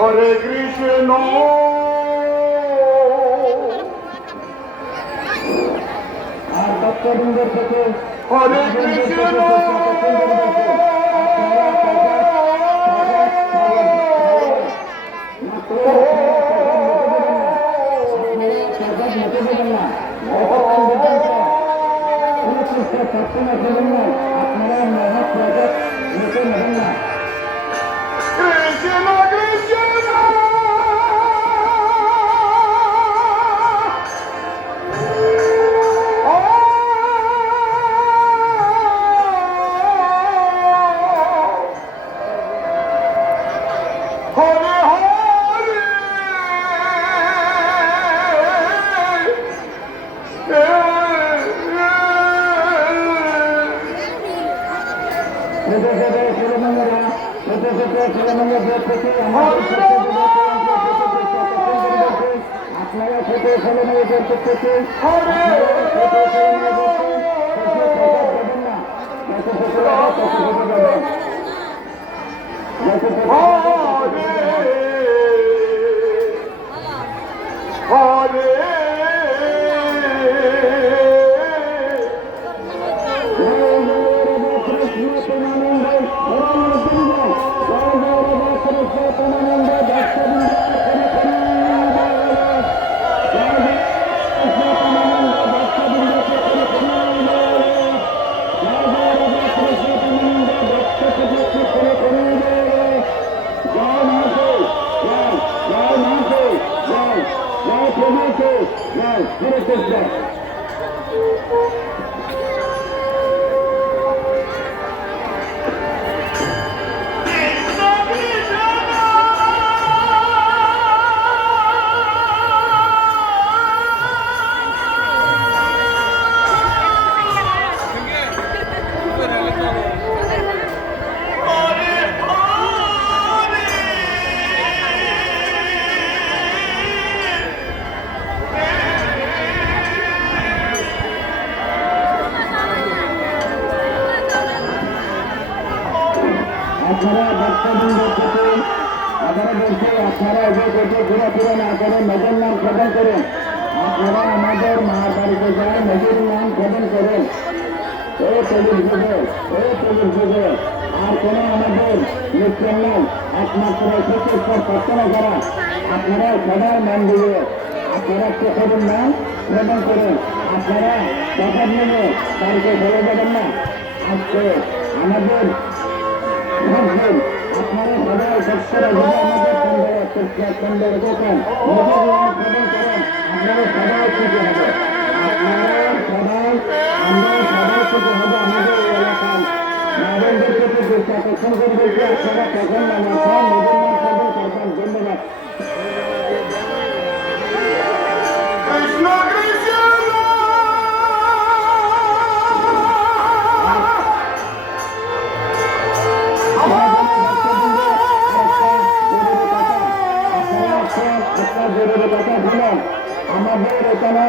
Hare Krishna, Hare আপনারা ভক্তবৃন্দ থেকে আবারও বলছি, আপনারা যে কোটি ঘোরাফেরা না করে নজর নাম গ্রহণ করেন। আপনারা আমাদের মার বাড়িতে যায় নজর নাম গ্রহণ করেন। এই পুলিশ যুগে আর কোনো আমাদের মিত্র নাই, একমাত্র চিকিৎসা প্রার্থনা করা। আপনারা সবাই নাম দিয়ে আপনারা চোখের নাম গ্রহণ করেন। আপনারা শপথ নিয়ে কালকে বলে দেবেন না। আজকে আমাদের আপনারা সবাই সচ্ছরা আমাদের কেন্দ্রের দোকান আপনারা সবাই খুঁজে হবে। আমরা সবাই খুঁজে হবে আমাদের এই এলাকায় নারায়ণদের প্রতি দৃষ্টি আকর্ষণ করবে যে আপনারা কখন নাম করবেন। ধন্যবাদ। আমাদের এখানে